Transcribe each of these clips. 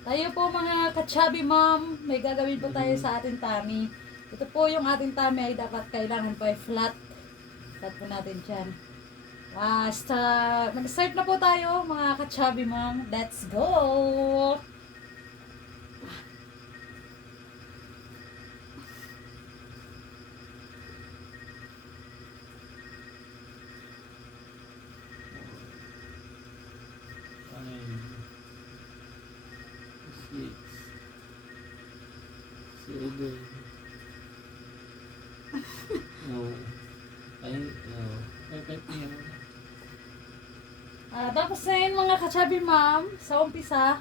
Tayo po mga ka-chubby mom, may gagawin po tayo sa ating tummy. Ito po yung ating tummy ay dapat kailangan po ay flat. Flat po natin dyan. Basta, mag-start na po tayo mga ka-chubby mom. Let's go! Tapos na yun mga ka-chubby mom, sa umpisa,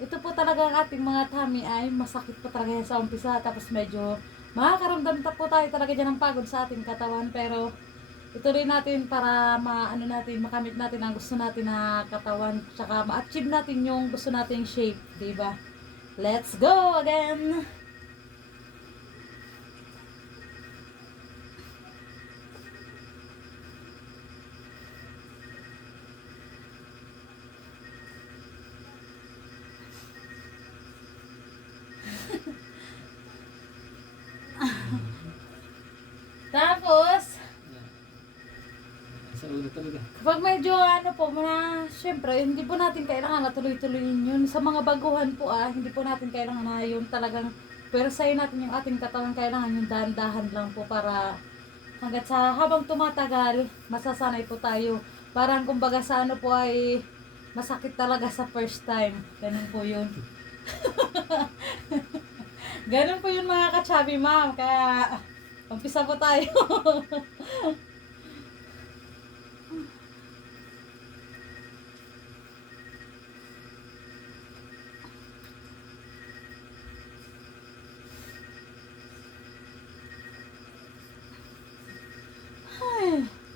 ito po talaga ang ating mga tummy ay masakit po talaga yan sa umpisa. Tapos medyo makakaramdam po tayo talaga dyan ng pagod sa ating katawan. Pero ituloy natin para makamit natin ang gusto natin na katawan. Tsaka ma-achieve natin yung gusto nating shape, diba? Let's go again! Tapos, Sa ulo talaga. kapag medyo syempre, hindi po natin kailangan na tuloy-tuloyin yun. Sa mga baguhan po hindi po natin kailangan na yung talagang pwersahin natin yung ating katawan. Kailangan yung dahan-dahan lang po para hanggat sa habang tumatagal, masasanay po tayo. Parang kumbaga sa po ay masakit talaga sa first time. Ganun po yun. Ganun po yun mga ka-chubby ma'am. Kaya, umpisa po tayo.